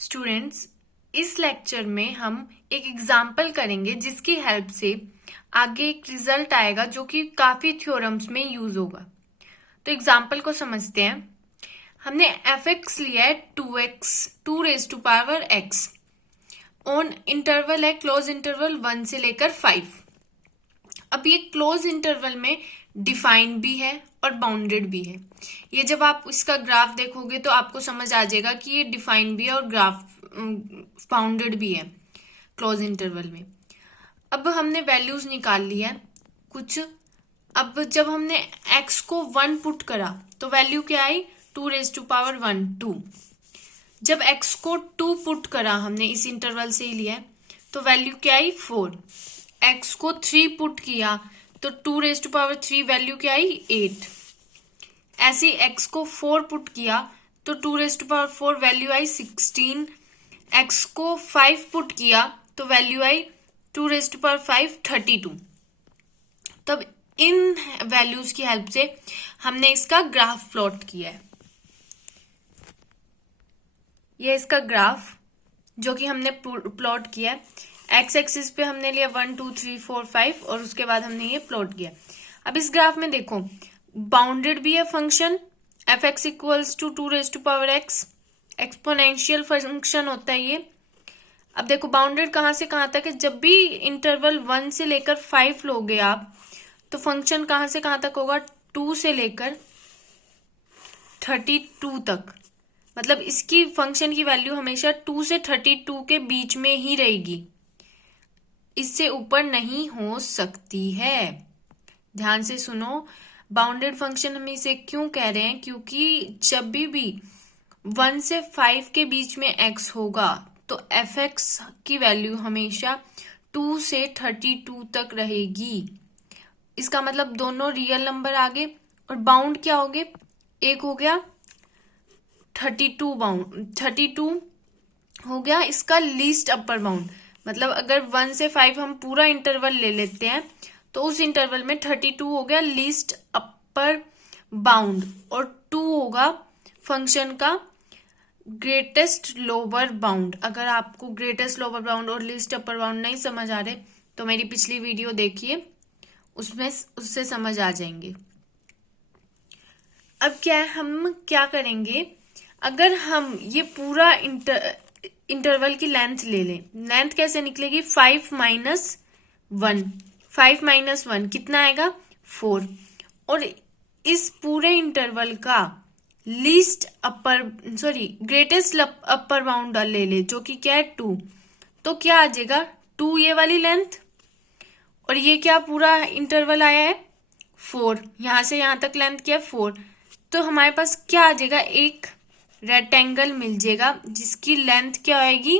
Students, इस lecture में हम एक एग्जाम्पल करेंगे जिसकी हेल्प से आगे एक रिजल्ट आएगा जो कि काफी थ्योरम्स में यूज होगा। तो एग्जाम्पल को समझते हैं। हमने एफ एक्स लिया है 2x 2⁻x ऑन इंटरवल है क्लोज इंटरवल 1 से लेकर 5। अब ये क्लोज इंटरवल में डिफाइंड भी है और बाउंडेड भी है। ये जब आप इसका ग्राफ देखोगे तो आपको समझ आ जाएगा कि ये डिफाइंड भी है और ग्राफ बाउंडेड भी है क्लोज इंटरवल में। अब हमने वैल्यूज निकाल ली है कुछ। अब जब हमने x को 1 पुट करा तो वैल्यू क्या आई 2⁻1 2। जब x को 2 पुट करा हमने इस इंटरवल से ही लिया है तो वैल्यू क्या आई 4। x को 3 पुट किया तो 2⁻3 वैल्यू क्या आई 8। ऐसे x को 4 पुट किया तो 2⁻4 वैल्यू आई 16। x को 5 पुट किया तो वैल्यू आई 2�5 32। तब इन वैल्यूज की हेल्प से हमने इसका ग्राफ प्लॉट किया है। ये इसका ग्राफ जो कि हमने प्लॉट किया है। एक्स एक्सिस पे हमने लिया 1 2 3 4 5 और उसके बाद हमने ये प्लॉट किया। अब इस ग्राफ में देखो बाउंडेड भी है function f x equals to 2⁻x exponential function होता है ये। अब देखो बाउंडेड कहां से कहां तक है। जब भी इंटरवल 1 से लेकर 5 लोगे आप तो फंक्शन कहां से कहां तक होगा 2 से लेकर 32 तक। मतलब इसकी फंक्शन की वैल्यू हमेशा 2 से 32 के बीच में ही रहेगी, इससे ऊपर नहीं हो सकती है। ध्यान से सुनो, बाउंडेड फंक्शन हम इसे क्यों कह रहे हैं, क्योंकि जब भी 1 से 5 के बीच में x होगा तो एफ एक्स की वैल्यू हमेशा 2 से 32 तक रहेगी। इसका मतलब दोनों रियल नंबर आ गए और बाउंड क्या हो गए, एक हो गया 32 बाउंड 32 हो गया इसका लीस्ट अपर बाउंड। मतलब अगर 1 से 5 हम पूरा इंटरवल ले लेते हैं तो उस इंटरवल में 32 हो गया लीस्ट अपर बाउंड और 2 होगा फंक्शन का ग्रेटेस्ट लोअर बाउंड। अगर आपको ग्रेटेस्ट लोअर बाउंड और लीस्ट अपर बाउंड नहीं समझ आ रहे तो मेरी पिछली वीडियो देखिए, उससे समझ आ जाएंगे। अब क्या है, हम क्या करेंगे, अगर हम ये पूरा इंटरवल की लेंथ ले लें, लेंथ कैसे निकलेगी 5 माइनस 1। 5 माइनस 1 कितना आएगा 4। और इस पूरे इंटरवल का ग्रेटेस्ट अपर बाउंड ले ले जो कि क्या है 2। तो क्या आ जाएगा 2 ये वाली लेंथ और ये क्या पूरा इंटरवल आया है 4। यहां से यहां तक लेंथ क्या है 4। तो हमारे पास क्या आ जाएगा, एक रेक्टेंगल मिल जाएगा जिसकी लेंथ क्या आएगी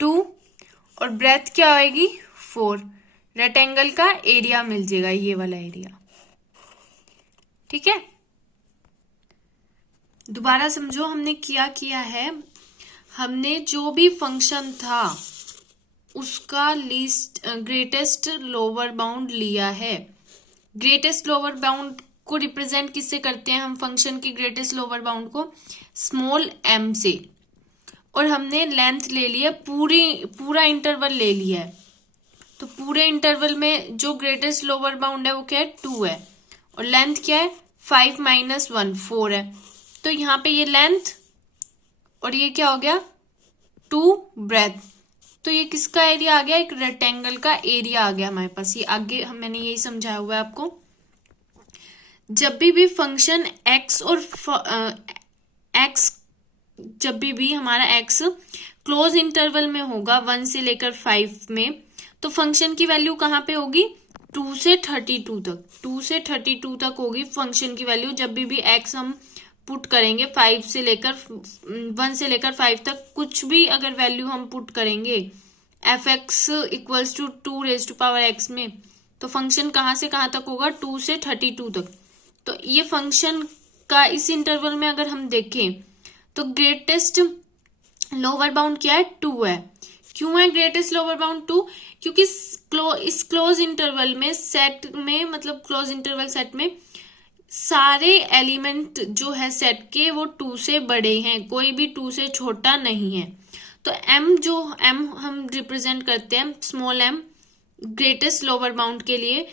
2 और ब्रेथ क्या आएगी 4। रेक्टेंगल का एरिया मिल जाएगा, ये वाला एरिया। ठीक है, दोबारा समझो हमने किया है। हमने जो भी फंक्शन था उसका ग्रेटेस्ट लोअर बाउंड लिया है। ग्रेटेस्ट लोअर बाउंड को रिप्रेजेंट किससे करते हैं हम, फंक्शन की ग्रेटेस्ट लोअर बाउंड को स्मॉल m से। और हमने लेंथ ले लिया पूरा इंटरवल ले लिया है। तो पूरे इंटरवल में जो ग्रेटेस्ट लोअर बाउंड है वो क्या है 2 है और लेंथ क्या है 5 माइनस 1 4 है। तो यहाँ पे ये लेंथ और ये क्या हो गया 2 ब्रेथ। तो ये किसका एरिया आ गया, एक रेक्टेंगल का एरिया आ गया हमारे पास। ये आगे मैंने यही समझाया हुआ है आपको। जब भी फंक्शन x और x जब भी हमारा x क्लोज इंटरवल में होगा 1 से लेकर 5 में, तो फंक्शन की वैल्यू कहाँ पे होगी 2 से 32 तक। 2 से 32 तक होगी फंक्शन की वैल्यू जब भी x हम पुट करेंगे 1 से लेकर 5 तक। कुछ भी अगर वैल्यू हम पुट करेंगे F x equals to 2⁻x में तो फंक्शन कहाँ से कहाँ तक होगा 2 से 32 तक। तो ये फंक्शन का इस इंटरवल में अगर हम देखें तो ग्रेटेस्ट लोअर बाउंड क्या है 2 है। क्यों है ग्रेटेस्ट लोअर बाउंड 2, क्योंकि इस क्लोज इंटरवल में सेट में मतलब क्लोज इंटरवल सेट में सारे एलिमेंट जो है सेट के वो 2 से बड़े हैं, कोई भी 2 से छोटा नहीं है। तो m हम रिप्रेजेंट करते हैं small m greatest lower bound के लिए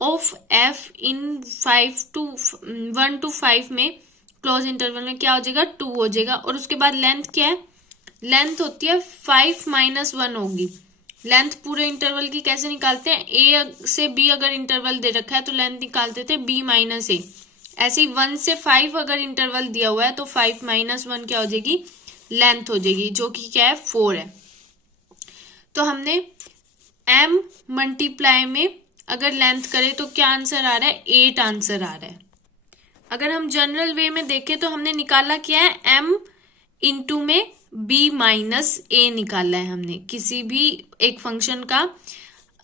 ऑफ f इन 1 to 5 में क्लोज इंटरवल में क्या हो जाएगा 2 हो जाएगा। और उसके बाद लेंथ क्या है, लेंथ होती है 5 - 1 होगी। लेंथ पूरे इंटरवल की कैसे निकालते हैं, a से b अगर इंटरवल दे रखा है तो लेंथ निकालते थे b - a। ऐसे ही 1 से 5 अगर इंटरवल दिया हुआ है तो 5 - 1 क्या हो जाएगी, लेंथ हो जाएगी, जो कि क्या है 4 है। तो हमने m मल्टीप्लाई में अगर लेंथ करें तो क्या आंसर आ रहा है, 8 आंसर आ रहा है। अगर हम जनरल वे में देखें तो हमने निकाला क्या है, m इंटू में b माइनस a निकाला है। हमने किसी भी एक फंक्शन का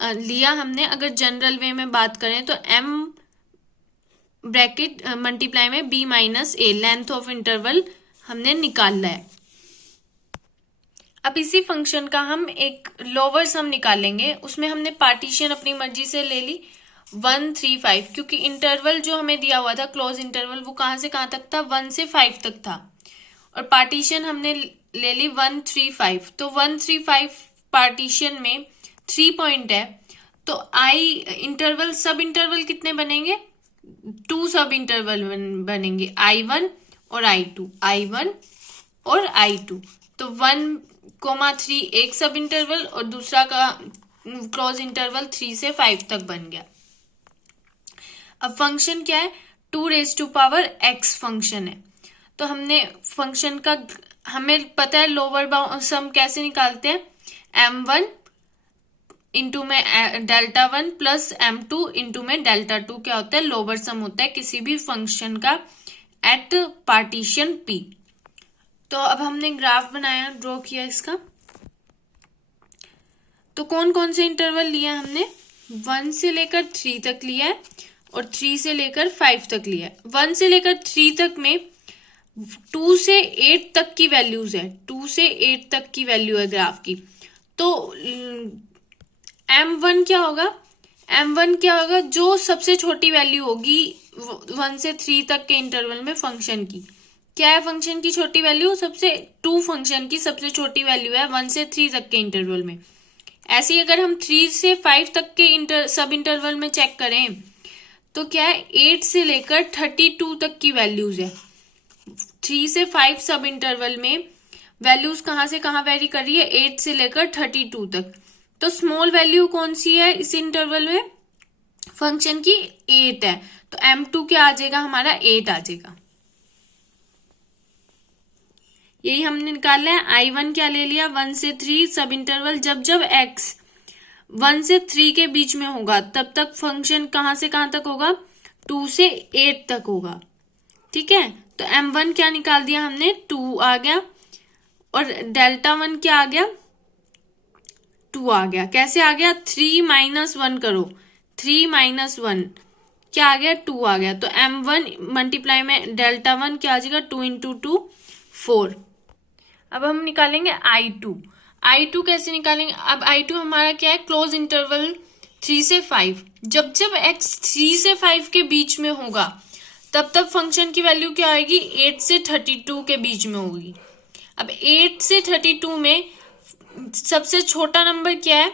लिया हमने, अगर जनरल वे में बात करें तो m ब्रैकेट मल्टीप्लाई में b minus a length of interval हमने निकाला है। अब इसी फंक्शन का हम एक लोअर सम निकालेंगे, उसमें हमने पार्टीशन अपनी मर्जी से ले ली 1 3 5, क्योंकि इंटरवल जो हमें दिया हुआ था क्लोज इंटरवल वो कहां से कहां तक था, 1 से 5 तक था। और पार्टीशन हमने ले ली 1 3 5। तो 1 3 5 पार्टीशन में 3 पॉइंट है, तो आई इंटरवल सब इंटरवल कितने बनेंगे, 2 सब इंटरवल बनेंगे, I1 और I2, I1 और I2। तो 1,3 एक सब इंटरवल और दूसरा का क्लोज इंटरवल 3 से 5 तक बन गया। अब फंक्शन क्या है, 2⁻x फंक्शन है। तो हमने फंक्शन का, हमें पता है लोअर बाउंड सम कैसे निकालते हैं, m1 इंटू में डेल्टा 1 प्लस m2 इंटू में डेल्टा 2 क्या होता है, लोअर सम होता है किसी भी फंक्शन का एट पार्टीशन p। तो अब हमने ग्राफ बनाया, ड्रॉ किया इसका। तो कौन कौन से इंटरवल लिया हमने, 1 से लेकर 3 तक लिया है और 3 से लेकर 5 तक लिया है। 1 से लेकर 3 तक में 2 से 8 तक की वैल्यूज है, 2 से 8 तक की वैल्यू है ग्राफ की। तो m1 क्या होगा, m1 क्या होगा, जो सबसे छोटी वैल्यू होगी 1 से 3 तक के इंटरवल में फंक्शन की। क्या है फंक्शन की छोटी वैल्यू, सबसे 2 फंक्शन की सबसे छोटी वैल्यू है 1 से 3 तक के इंटरवल में। ऐसे ही अगर हम 3 से 5 तक के सब इंटरवल में चेक करें तो क्या है, 8 से लेकर 32 तक की वैल्यूज है। 3 से 5 सब इंटरवल में वैल्यूज कहां से कहां वेरी कर रही है, 8 से लेकर 32 तक। तो स्मॉल वैल्यू कौन सी है इस इंटरवल में, फंक्शन की 8 है। तो m2 क्या आ जाएगा हमारा, 8 आ जाएगा। यही हमने निकाला है। I1 क्या ले लिया, 1 से 3 सब इंटरवल, जब जब x 1 से 3 के बीच में होगा तब तक फंक्शन कहां से कहां तक होगा, 2 से 8 तक होगा। ठीक है, तो m1 क्या निकाल दिया हमने, 2 आ गया, और डेल्टा 1 क्या आ गया, 2 आ गया। कैसे आ गया, 3 - 1 करो, 3 - 1 क्या आ गया, 2 आ गया। तो m1 मल्टीप्लाई में डेल्टा 1 क्या आ जाएगा, 2 × 2 4। अब हम निकालेंगे I2 कैसे निकालेंगे, अब I2 हमारा क्या है, क्लोज इंटरवल 3 से 5। जब जब x 3 से 5 के बीच में होगा तब तक फंक्शन की वैल्यू क्या आएगी, 8 से 32 के बीच में होगी। अब 8 से 32 में सबसे छोटा नंबर क्या है,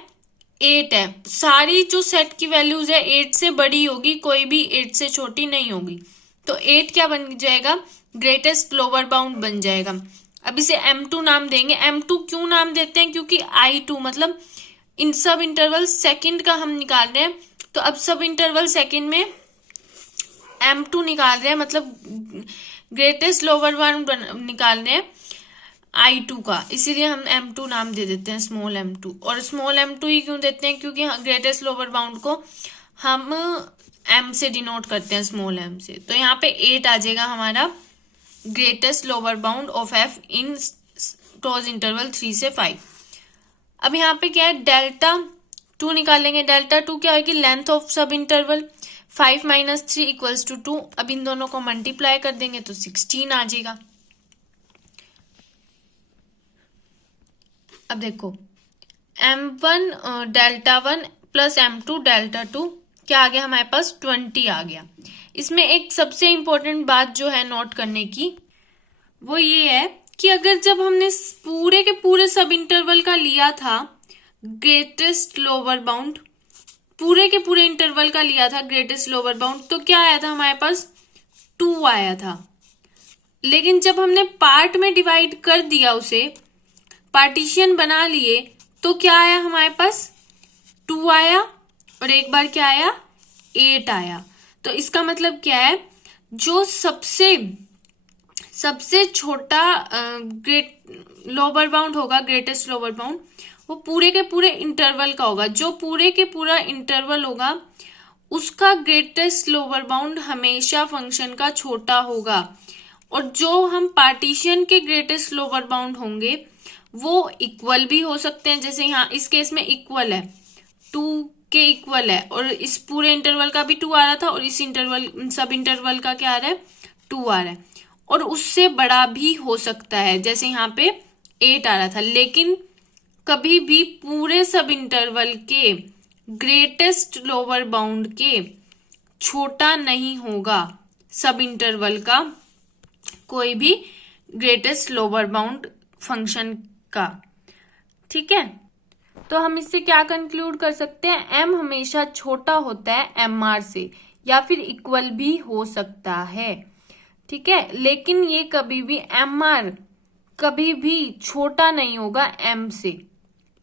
8 है। सारी जो सेट की वैल्यूज है 8 से बड़ी होगी, कोई भी 8 से छोटी नहीं होगी। तो 8 क्या बन जाएगा, ग्रेटेस्ट लोअर बाउंड बन जाएगा। अब इसे m2 नाम देंगे। m2 क्यों नाम देते हैं, क्योंकि I2 मतलब इन सब इंटरवल सेकंड का हम निकाल रहे हैं। तो अब सब इंटरवल सेकंड में m2 निकाल रहे हैं, मतलब ग्रेटेस्ट लोअर बाउंड निकाल रहे हैं I2 का, इसीलिए हम m2 नाम दे देते हैं, स्मॉल m2। और स्मॉल m2 ही क्यों देते हैं, क्योंकि ग्रेटेस्ट लोअर बाउंड को हम m से डिनोट करते हैं, स्मॉल m से। तो यहाँ पे 8 आ जाएगा हमारा greatest lower bound of f in close interval 3 से 5। अब यहाँ पे क्या है, डेल्टा 2 निकालेंगे। डेल्टा 2 क्या होगी, लेंथ ऑफ सब इंटरवल, 5 - 3 = 2। अब इन दोनों को मल्टीप्लाई कर देंगे तो 16 आ जाएगा। अब देखो m1 delta 1 plus m2 delta 2 क्या आ गया हमारे पास, 20 आ गया। इसमें एक सबसे इम्पोर्टेंट बात जो है नोट करने की वो ये है कि अगर जब हमने पूरे के पूरे सब इंटरवल का लिया था ग्रेटेस्ट लोअर बाउंड, पूरे के पूरे इंटरवल का लिया था ग्रेटेस्ट लोअर बाउंड, तो क्या आया था हमारे पास 2 आया था। लेकिन जब हमने पार्ट में डिवाइड कर दिया, उसे पार्टीशन बना लिए, तो क्या आया हमारे पास 2 आया और एक बार क्या आया 8 आया। तो इसका मतलब क्या है, जो सबसे छोटा ग्रेट लोअर बाउंड होगा, ग्रेटेस्ट लोअर बाउंड, वो पूरे के पूरे इंटरवल का होगा। जो पूरे के पूरा इंटरवल होगा उसका ग्रेटेस्ट लोअर बाउंड हमेशा फंक्शन का छोटा होगा। और जो हम पार्टीशन के ग्रेटेस्ट लोअर बाउंड होंगे वो इक्वल भी हो सकते हैं, जैसे यहाँ इस केस में इक्वल है, 2 के इक्वल है, और इस पूरे इंटरवल का भी 2 आ रहा था और इस इंटरवल सब इंटरवल का क्या आ रहा है 2 आ रहा है, और उससे बड़ा भी हो सकता है, जैसे यहाँ पे 8 आ रहा था। लेकिन कभी भी पूरे सब इंटरवल के ग्रेटेस्ट लोअर बाउंड के छोटा नहीं होगा सब इंटरवल का कोई भी ग्रेटेस्ट लोअर बाउंड फंक्शन का। ठीक है, तो हम इससे क्या कंक्लूड कर सकते हैं, m हमेशा छोटा होता है mr से, या फिर इक्वल भी हो सकता है। ठीक है, लेकिन ये कभी भी mr कभी भी छोटा नहीं होगा m से।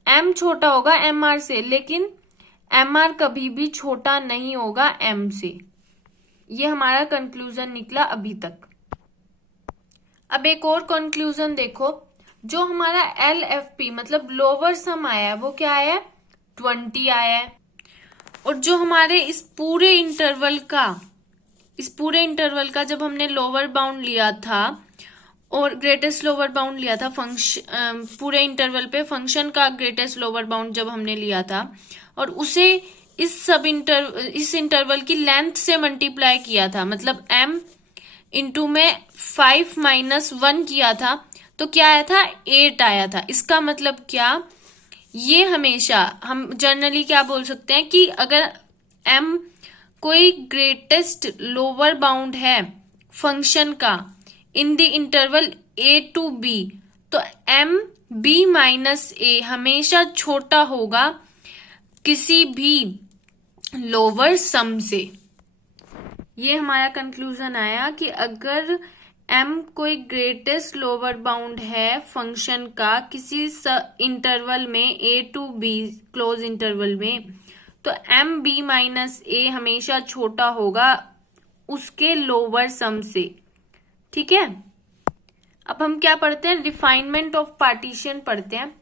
m छोटा होगा mr से, लेकिन mr कभी भी छोटा नहीं होगा m से। ये हमारा कंक्लूजन निकला अभी तक। अब एक और कंक्लूजन देखो, जो हमारा LFP मतलब लोअर सम आया है वो क्या आया है 20 आया है। और जो हमारे इस पूरे इंटरवल का जब हमने लोअर बाउंड लिया था और ग्रेटेस्ट लोअर बाउंड लिया था फंक्शन, पूरे इंटरवल पे फंक्शन का ग्रेटेस्ट लोअर बाउंड जब हमने लिया था और उसे इस इंटरवल की लेंथ से मल्टीप्लाई किया था, मतलब m इंटू में 5 - 1 किया था, तो क्या आया था 8 आया था। इसका मतलब क्या, ये हमेशा हम जनरली क्या बोल सकते हैं कि अगर m कोई ग्रेटेस्ट लोअर बाउंड है फंक्शन का in the interval a to b, तो m b - a हमेशा छोटा होगा किसी भी लोअर सम से। ये हमारा कंक्लूजन आया कि अगर m कोई ग्रेटेस्ट लोअर बाउंड है फंक्शन का किसी इंटरवल में a to b close interval में, तो m b - a हमेशा छोटा होगा उसके लोअर सम से। ठीक है, अब हम क्या पढ़ते हैं, रिफाइनमेंट ऑफ पार्टीशन पढ़ते हैं।